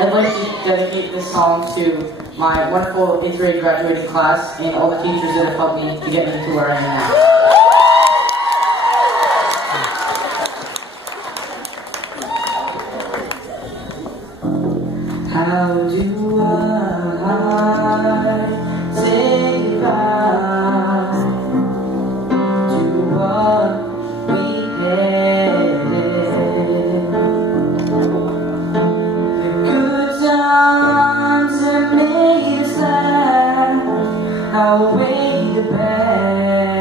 I'd like to dedicate this song to my wonderful 8th grade graduating class and all the teachers that have helped me to get me to where I am now. How do I say goodbye to what we had? The good times that made us laugh outweigh the bad.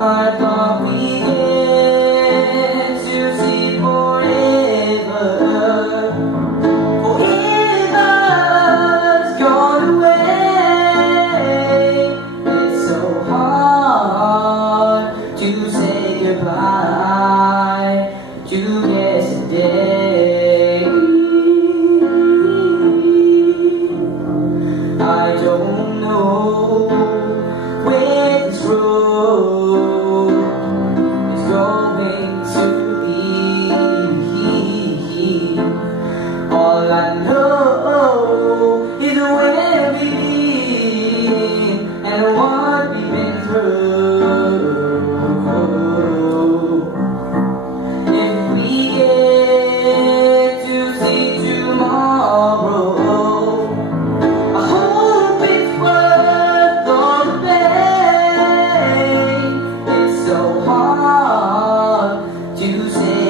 I thought we'd get to see forever's gone away. It's so hard to say goodbye to yesterday. I don't know where this road is going to lead. All I know is where we've been and what we've been through. If we get to see tomorrow, I hope it's worth all the pain. It's so hard to say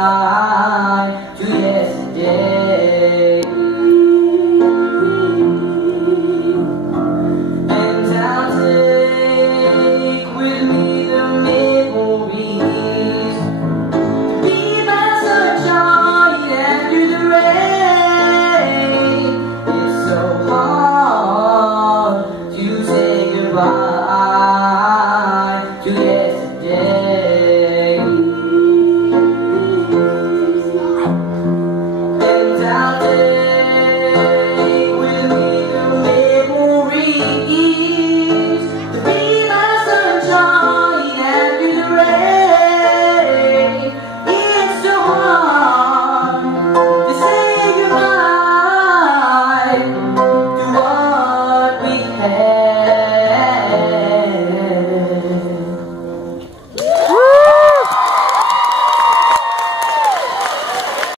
goodbye to yesterday. And I'll take with me the memories to be my sunshine after the rain. It's so hard to say goodbye